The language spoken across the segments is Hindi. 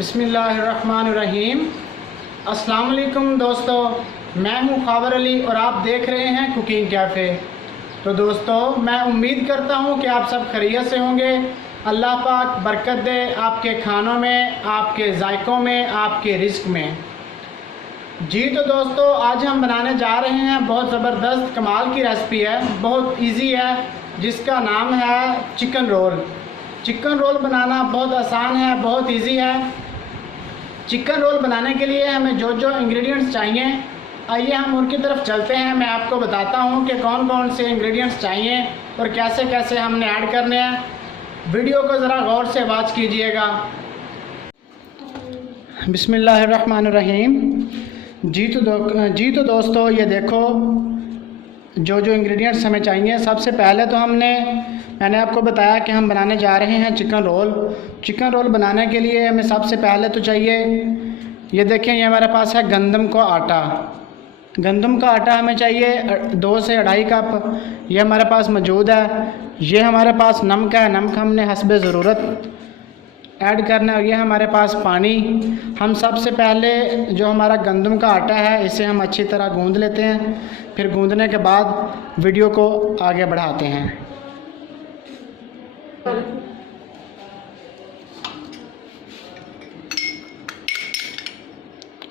बिस्मिल्लाहिर्रहमानिर्रहीम। अस्सलाम वालेकुम दोस्तों, मैं हूं ख़ाबर अली और आप देख रहे हैं कुकिंग कैफ़े। तो दोस्तों, मैं उम्मीद करता हूं कि आप सब खैरियत से होंगे। अल्लाह पाक बरकत दे आपके खानों में, आपके जायकों में, आपके रिज़्क में। जी तो दोस्तों, आज हम बनाने जा रहे हैं बहुत ज़बरदस्त कमाल की रेसिपी है, बहुत इजी है, जिसका नाम है चिकन रोल। चिकन रोल बनाना बहुत आसान है, बहुत इजी है। चिकन रोल बनाने के लिए हमें जो जो इंग्रेडिएंट्स चाहिए, आइए हम उनकी तरफ चलते हैं। मैं आपको बताता हूं कि कौन कौन से इंग्रेडिएंट्स चाहिए और कैसे कैसे हमने ऐड करने हैं। वीडियो को ज़रा गौर से वॉच कीजिएगा। बिस्मिल्लाहिर्रहमानिर्रहीम। जी तो दोस्तों, ये देखो जो जो इंग्रेडिएंट्स हमें चाहिए। सबसे पहले तो मैंने आपको बताया कि हम बनाने जा रहे हैं चिकन रोल। चिकन रोल बनाने के लिए हमें सबसे पहले तो चाहिए, ये देखें, ये हमारे पास है गंदम का आटा। गंदम का आटा हमें चाहिए 2 से 2.5 कप, ये हमारे पास मौजूद है। ये हमारे पास नमक है, नमक हमने हस्बे ज़रूरत ऐड करना है। ये हमारे पास पानी। हम सबसे पहले जो हमारा गंदम का आटा है, इसे हम अच्छी तरह गूंद लेते हैं, फिर गूंदने के बाद वीडियो को आगे बढ़ाते हैं।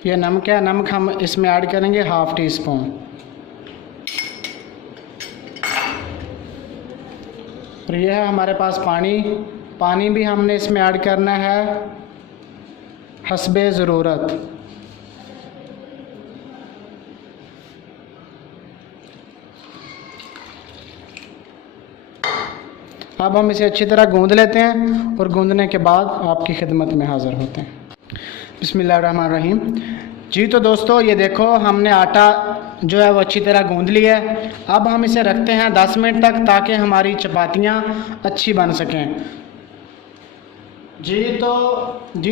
यह नमक है, नमक हम इसमें ऐड करेंगे 1/2 टी स्पून। और यह है हमारे पास पानी। पानी भी हमने इसमें ऐड करना है हस्बे ज़रूरत। अब हम इसे अच्छी तरह गूंद लेते हैं और गूंदने के बाद आपकी खिदमत में हाज़िर होते हैं। बिस्मिल्लाहिर्रहमानिर्रहीम। जी तो दोस्तों, ये देखो, हमने आटा जो है वो अच्छी तरह गूंद लिया है। अब हम इसे रखते हैं 10 मिनट तक, ताकि हमारी चपातियाँ अच्छी बन सकें। जी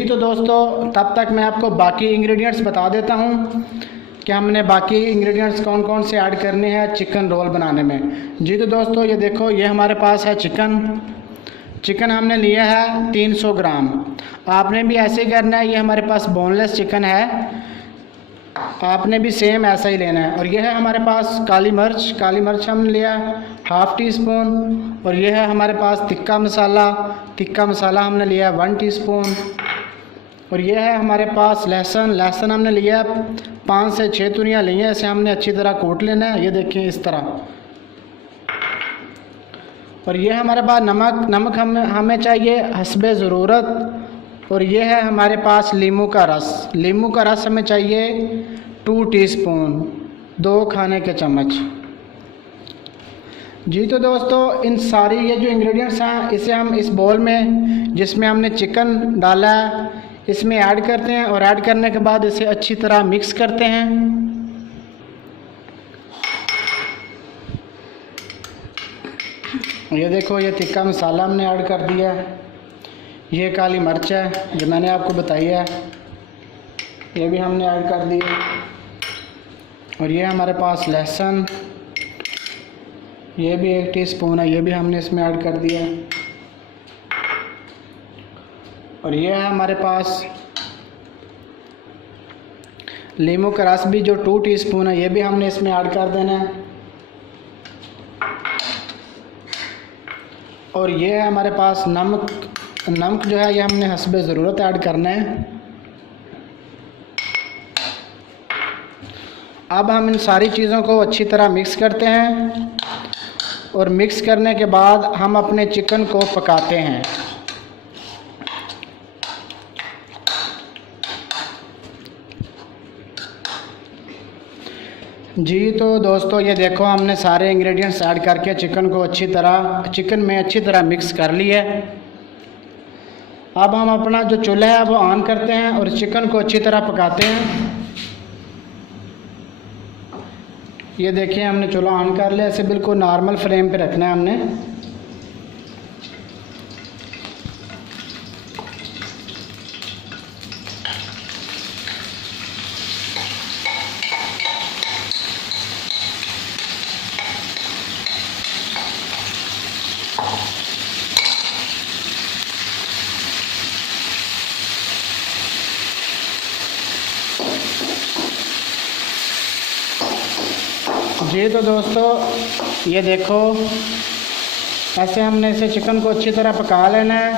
तो दोस्तों, तब तक मैं आपको बाकी इंग्रेडिएंट्स बता देता हूँ कि हमने बाकी इंग्रेडिएंट्स कौन कौन से ऐड करने हैं चिकन रोल बनाने में। जी तो दोस्तों, ये देखो, ये हमारे पास है चिकन हमने लिया है 300 ग्राम। आपने भी ऐसे ही करना है। ये हमारे पास बोनलेस चिकन है, आपने भी सेम ऐसा ही लेना है। और ये है हमारे पास काली मिर्च हमने लिया है 1/2 टी स्पून। और ये है हमारे पास तिक्का मसाला हमने लिया है 1 टीस्पून। और ये है हमारे पास लहसुन हमने लिया 5 से 6 तुरियाँ ली हैं। इसे हमने अच्छी तरह कूट लेना है, ये देखिए इस तरह। और ये हमारे पास नमक हमें चाहिए हस्बे ज़रूरत। और ये है हमारे पास लीमू का रस हमें चाहिए 2 टीस्पून, 2 खाने के चम्मच। जी तो दोस्तों, इन सारी ये जो इंग्रेडिएंट्स हैं, इसे हम इस बोल में जिसमें हमने चिकन डाला है, इसमें ऐड करते हैं। और ऐड करने के बाद इसे अच्छी तरह मिक्स करते हैं। ये देखो, ये तिक्का मसाला हमने ऐड कर दिया है। ये काली मिर्च है जो मैंने आपको बताई है, ये भी हमने ऐड कर दी है। और ये हमारे पास लहसुन, ये भी 1 टीस्पून है, ये भी हमने इसमें ऐड कर दिया है। और ये है हमारे पास लीमू का रस भी, जो 2 टीस्पून है, ये भी हमने इसमें ऐड कर देना है। और ये है हमारे पास नमक जो है, ये हमने हस्बे ज़रूरत ऐड करना है। अब हम इन सारी चीज़ों को अच्छी तरह मिक्स करते हैं। और मिक्स करने के बाद हम अपने चिकन को पकाते हैं। जी तो दोस्तों, ये देखो, हमने सारे इंग्रेडिएंट्स ऐड करके चिकन में अच्छी तरह मिक्स कर लिया है। अब हम अपना जो चूल्हा है वो ऑन करते हैं और चिकन को अच्छी तरह पकाते हैं। ये देखिए, हमने चूल्हा ऑन कर लिया। इसे बिल्कुल नॉर्मल फ्लेम पे रखना है हमने। जी तो दोस्तों ये देखो, ऐसे हमने इसे चिकन को अच्छी तरह पका लेना है।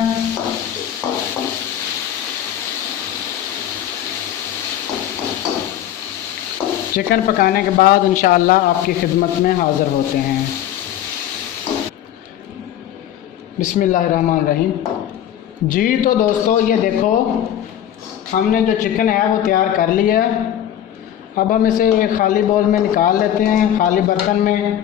चिकन पकाने के बाद इंशाअल्लाह आपकी खिदमत में हाज़िर होते हैं। बिस्मिल्लाहिर्रहमानिर्रहीम। जी तो दोस्तों ये देखो, हमने जो चिकन है वो तैयार कर लिया है। अब हम इसे एक खाली बाउल में निकाल लेते हैं, खाली बर्तन में।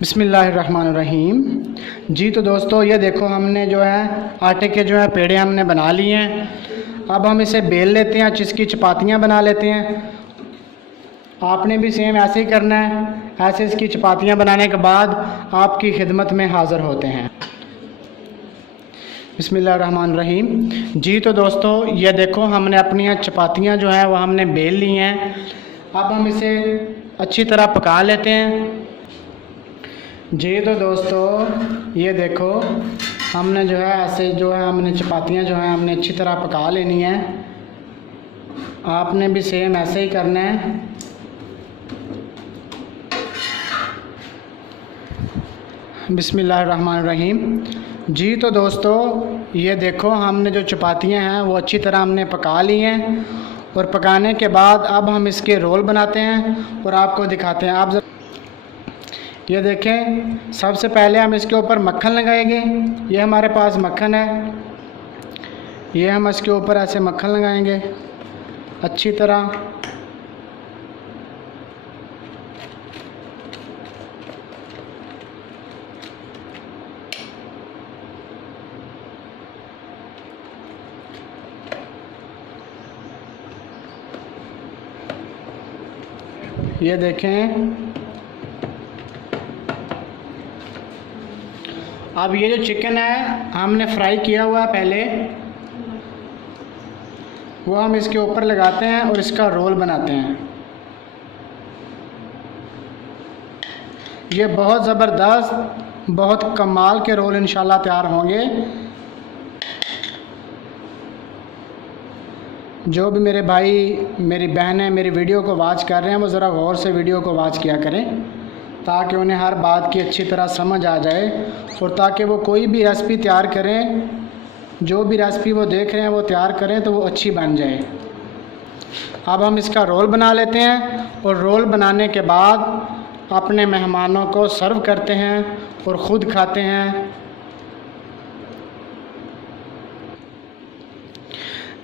बिस्मिल्लाहिर्रहमानिर्रहीम। जी तो दोस्तों ये देखो, हमने जो है आटे के जो है पेड़े हमने बना लिए हैं। अब हम इसे बेल लेते हैं, जिसकी चपातियाँ बना लेते हैं। आपने भी सेम ऐसे ही करना है। ऐसे इसकी चपातियाँ बनाने के बाद आपकी खिदमत में हाज़िर होते हैं। बिस्मिल्लाहिर्रहमानिर्रहीम। जी तो दोस्तों ये देखो, हमने अपनी चपातियाँ जो हैं वो हमने बेल ली हैं। अब हम इसे अच्छी तरह पका लेते हैं। जी तो दोस्तों ये देखो, हमने जो है ऐसे जो है हमने चपातियाँ जो हैं हमने अच्छी तरह पका लेनी है। आपने भी सेम ऐसे ही करना है। बिस्मिल्लाहिर्रहमानिर्रहीम। जी तो दोस्तों ये देखो, हमने जो चपातियाँ हैं वो अच्छी तरह हमने पका ली हैं। और पकाने के बाद अब हम इसके रोल बनाते हैं और आपको दिखाते हैं। आप ये देखें, सबसे पहले हम इसके ऊपर मक्खन लगाएंगे। ये हमारे पास मक्खन है, ये हम इसके ऊपर ऐसे मक्खन लगाएंगे अच्छी तरह। ये देखें, अब ये जो चिकन है हमने फ्राई किया हुआ है पहले, वो हम इसके ऊपर लगाते हैं और इसका रोल बनाते हैं। ये बहुत ज़बरदस्त, बहुत कमाल के रोल इंशाल्लाह तैयार होंगे। जो भी मेरे भाई मेरी बहनें मेरी वीडियो को वॉच कर रहे हैं, वो ज़रा गौर से वीडियो को वॉच किया करें, ताकि उन्हें हर बात की अच्छी तरह समझ आ जाए और ताकि वो कोई भी रेसिपी तैयार करें, जो भी रेसिपी वो देख रहे हैं वो तैयार करें तो वो अच्छी बन जाए। अब हम इसका रोल बना लेते हैं और रोल बनाने के बाद अपने मेहमानों को सर्व करते हैं और ख़ुद खाते हैं।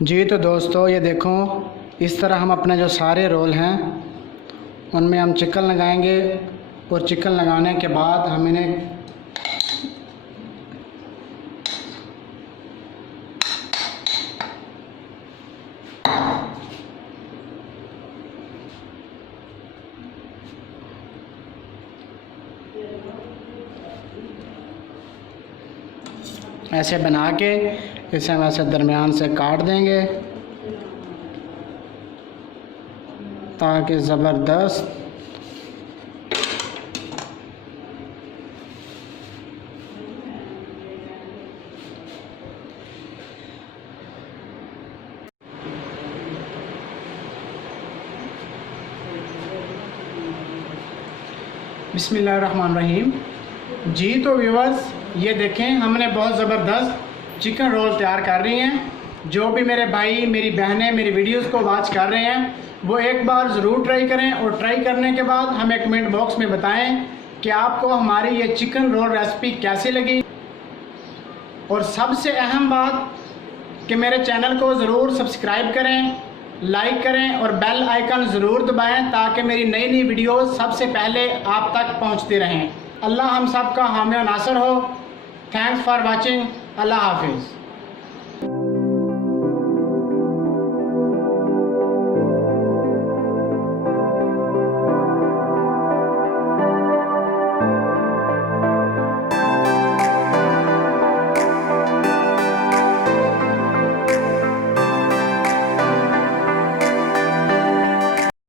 जी तो दोस्तों ये देखो, इस तरह हम अपने जो सारे रोल हैं उनमें हम चिकन लगाएंगे और चिकन लगाने के बाद हम इन्हें ऐसे बना के इसे हम ऐसे दरमियान से काट देंगे ताकि ज़बरदस्त बिस्मिल्लाहिर्रहमानिर्रहीम। जी तो व्यूअर्स ये देखें, हमने बहुत ज़बरदस्त चिकन रोल तैयार कर रही हैं। जो भी मेरे भाई मेरी बहनें मेरी वीडियोस को वॉच कर रहे हैं वो एक बार ज़रूर ट्राई करें और ट्राई करने के बाद हमें कमेंट बॉक्स में बताएं कि आपको हमारी ये चिकन रोल रेसिपी कैसी लगी। और सबसे अहम बात कि मेरे चैनल को ज़रूर सब्सक्राइब करें, लाइक करें और बेल आइकन ज़रूर दबाएं ताकि मेरी नई नई वीडियोस सबसे पहले आप तक पहुंचती रहें। अल्लाह हम सब का हामी और नासर हो। Thanks for watching. अल्लाह हाफिज़।